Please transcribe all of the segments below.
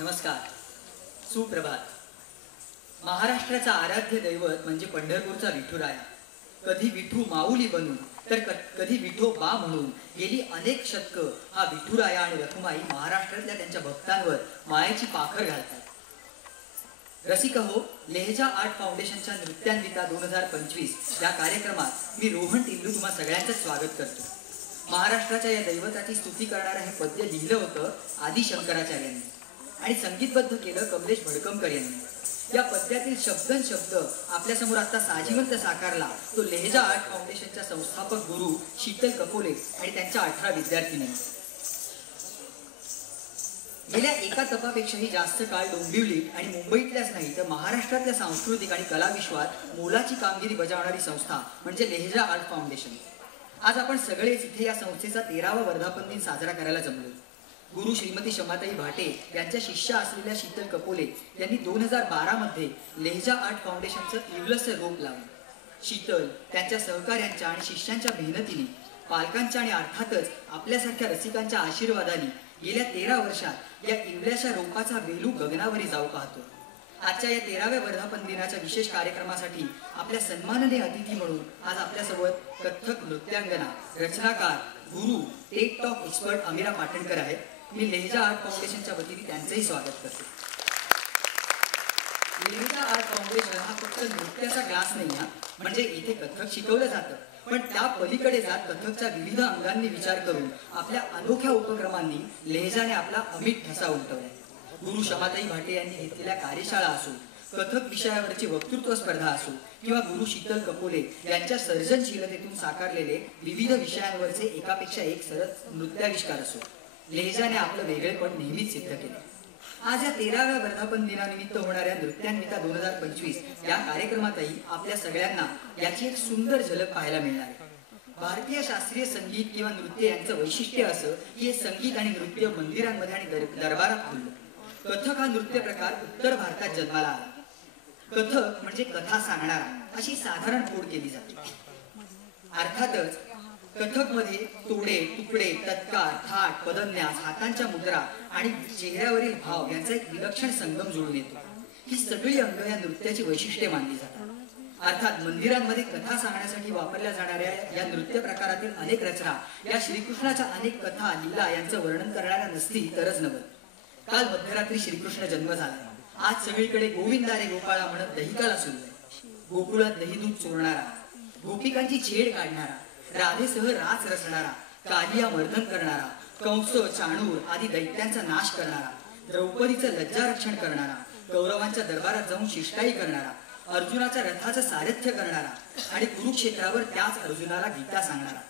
नमस्कार, सुप्रभात. महाराष्ट्राचा आराध्य दैवत म्हणजे पंढरपूरचा विठुराया. कधी विठू माऊली बनून तर कधी विठोबा म्हणून गेली अनेक शतक हा विठुराया आणि रखुमाई महाराष्ट्रातल्या त्यांच्या भक्तांवर मायेची पाखर घालतात. रसिक हो, लेहजा आर्ट फाउंडेशनच्या नृत्यान्विता 2025 या कार्यक्रमात मी रोहन टिल्लू तुम्हा सगळ्यांचं स्वागत करतो. महाराष्ट्राच्या या दैवताची स्तुती करणारं हे पद्य लिहिलं होतं आदि शंकराचार्यांनी आणि संगीतबद्ध केलं कमलेश भडकमकर यांनी. या पद्यातील शब्द आपल्यासमोर आता साजिवंत साकारला तो लेहजा आर्ट फाउंडेशनच्या संस्थापक गुरु शीतल कपोले आणि त्यांच्या 18 विद्यार्थिनी. गेल्या एका तपापेक्षाही जास्त काळ डोंबिवली आणि मुंबईतल्याच नाही तर महाराष्ट्रातल्या सांस्कृतिक आणि कला विश्वात मोलाची कामगिरी बजावणारी संस्था म्हणजे लेहजा आर्ट फाउंडेशन. आज आपण सगळेच इथे या संस्थेचा 13वा वर्धापन दिन साजरा करायला जमलो. गुरु श्रीमती शमाताई भाटे यांच्या शिष्या असलेल्या शीतल कपोले यांनी 2012 मध्ये लेहजा आर्ट फाउंडेशनचं इवलसं रूप लावलं. शीतल त्यांच्या सहकार्यांच्या आणि शिष्यांच्या मेहनतीने, पालकांच्या आणि अर्थातच आपल्यासारख्या रसिकांच्या आशीर्वादाने गेल्या 13 वर्षात या इवल्याच्या रोपाचा वेलू गगनावरी जाऊ पाहतो. आजच्या या 13व्या वर्धापन दिनाच्या विशेष कार्यक्रमासाठी आपल्या सन्माननीय अतिथी म्हणून आज आपल्यासोबत कथ्थक नृत्यांगना, रचनाकार, गुरु, take talk expert Amira Patankar आहेत. मी लेहजा आर्ट फाउंडेशनच्या वतीने त्यांचंही स्वागत करतो. लेहजा आर्ट फाउंडेशन हा फक्त नृत्याचा क्लास नाही हा, म्हणजे इथे कथ्थक शिकवलं जातं, पण त्या पलीकडे जात कथ्थकच्या विविध अंगांनी विचार करून आपल्या अनोख्या उपक्रमांनी लेहजाने आपला अमिट ठसा उमटवला. गुरु शमाताई भाटे यांनी घेतलेल्या कार्यशाळा असो, कथक विषयावरची वक्तृत्व स्पर्धा असो किंवा गुरु शीतल कपोले यांच्या सर्जनशीलतेतून साकारलेले विविध विषयांवरचे एकापेक्षा एक सरस नृत्याविष्कार असो, लेहजाने आपलं वेगळेपण नेहमीच सिद्ध केलं. आज या 13व्या वर्धापन दिनानिमित्त होणाऱ्या नृत्यान्विता 2025 या कार्यक्रमातही आपल्या सगळ्यांना याची एक सुंदर झलक पाहायला मिळणार आहे. भारतीय शास्त्रीय संगीत किंवा नृत्य यांचं वैशिष्ट्य असं की हे संगीत आणि नृत्य मंदिरांमध्ये आणि दरबारात खुललं. कथक हा नृत्य प्रकार उत्तर भारतात जन्माला आला. कथक म्हणजे कथा सांगणारा अशी साधारण फोड केली जाते. अर्थातच कथकमध्ये तोडे, तुकडे, तत्कार, थाट, पदन्यास, हातांच्या मुद्रा आणि चेहऱ्यावरील भाव यांचा एक विलक्षण संगम जुळून येतो. ही सगळी अंग या नृत्याची वैशिष्ट्ये मानली जातात. अर्थात मंदिरांमध्ये कथा सांगण्यासाठी वापरल्या जाणाऱ्या या नृत्य प्रकारातील अनेक रचना या श्रीकृष्णाच्या अनेक कथा, लीला यांचं वर्णन करणाऱ्या नसतील तरच नव्हत. काल मध्यरात्री श्रीकृष्ण जन्म झाला. आज सगळीकडे गोविंदा रे गोपाळा म्हणत दहिकाला सुरू आहे. गोकुळात दही दूध चोरणारा, गोपिकांची छेड काढणारा, राधेसह रास रचणारा, कालिया मर्दन करणारा, कंस, चाणूर आदी दैत्यांचा नाश करणारा, द्रौपदीचं लज्जारक्षण करणारा, कौरवांच्या दरबारात जाऊन शिष्टाई करणारा, अर्जुनाच्या रथाचं सारथ्य करणारा आणि कुरुक्षेत्रावर त्याच अर्जुनाला गीता सांगणारा.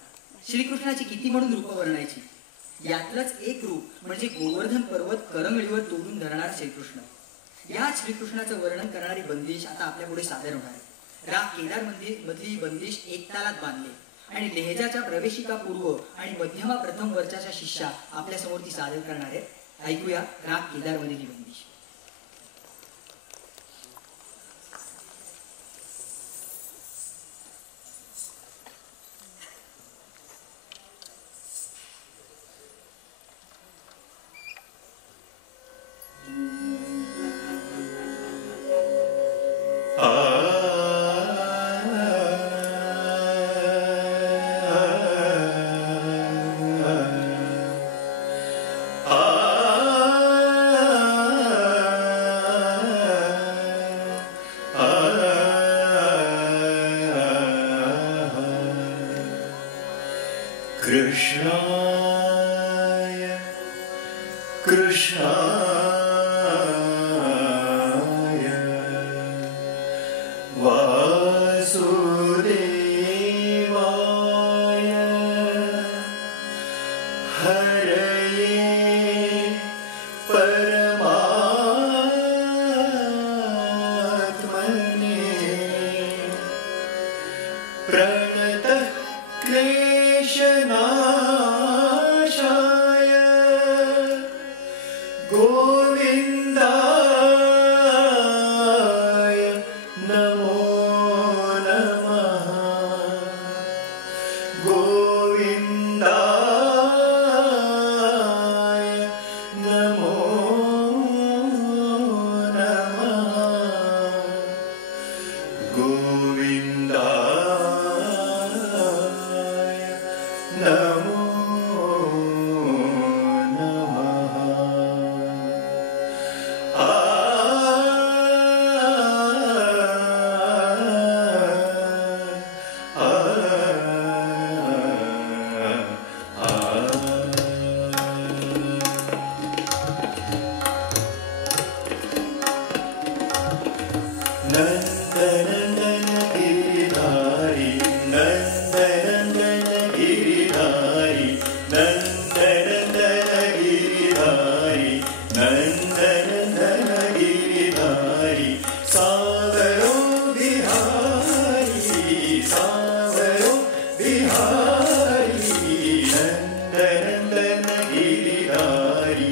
श्रीकृष्णाची किती म्हणून रूप वर्णायची. यातलंच एक रूप म्हणजे गोवर्धन पर्वत करंगळीवर तोडून धरणारा श्रीकृष्ण. या श्रीकृष्णाचं वर्णन करणारी बंदिश आता आपल्या पुढे सादर होणार आहे. राग केदार मधली बंदिश एक तालात बांधली आणि लेहजाच्या प्रवेशिका पूर्व आणि मध्यमा प्रथम वर्षाच्या शिष्या आपल्या समोर ती सादर करणार आहेत. ऐकूया राग केदार मधली बंदिश. गोविंदाय नमो नंदनंदन गिरिधारी नंदनंदन गिरिधारी नंदनंदन गिरिधारी नंदनंदन गिरिधारी सावरो बिहारी सावरो बिहारी नंदनंदन गिरिधारी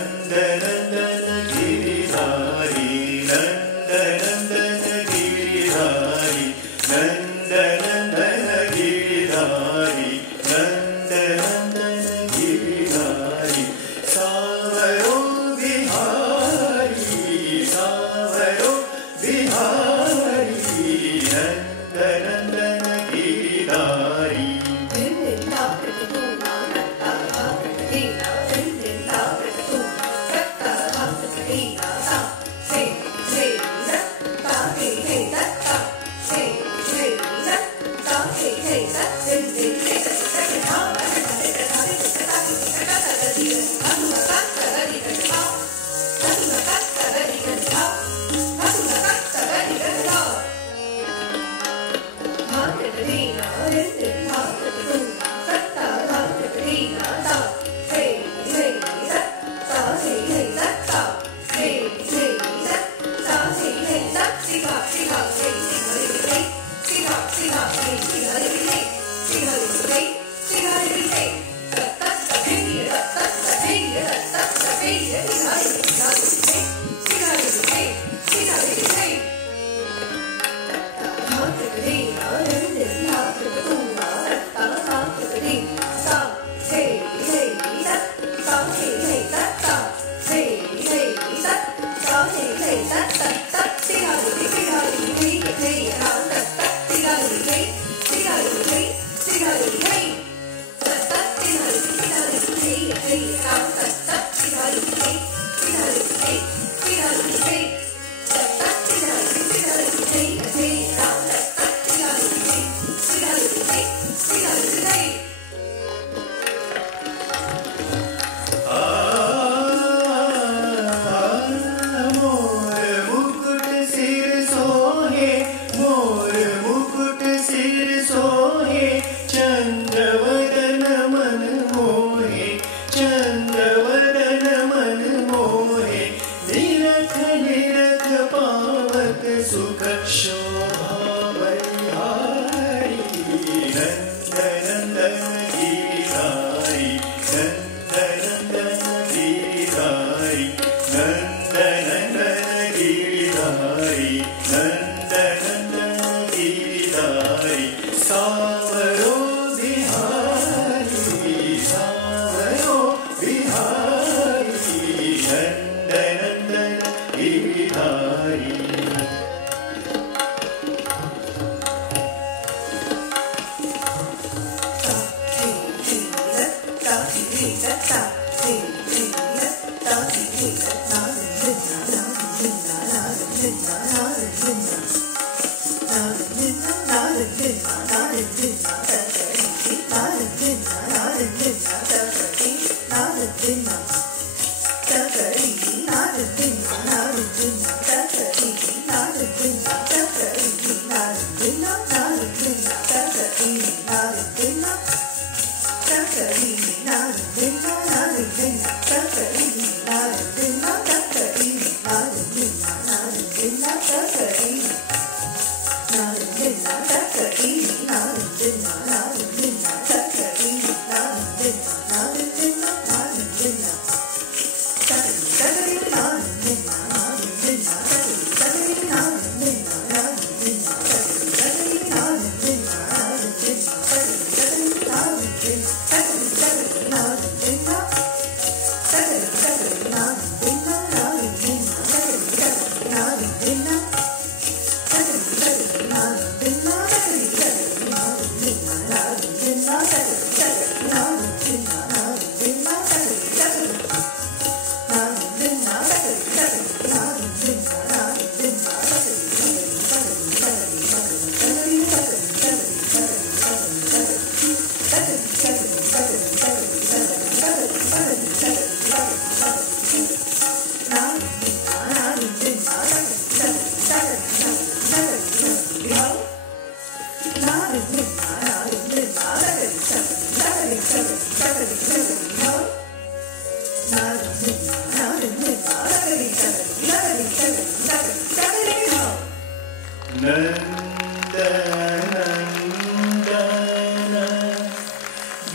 नंदनंदन गिरिधारी नंदनंदन गिरिधारी नंदनंदन गिरिधारी नंदनंदन गिरिधारी सावरो बिहारी सावरो बिहारी नंदनंदन गिरिधारी सुख शोभा बलिहारी नंदनंदन गिरिधारी नंदनंदन गिरिधारी नंदनंदन गिरिधारी नंदनंदन गिरिधारी सावरो बिहारी सावरो बिहारी नंदनंदन गिरिधारी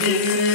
गिर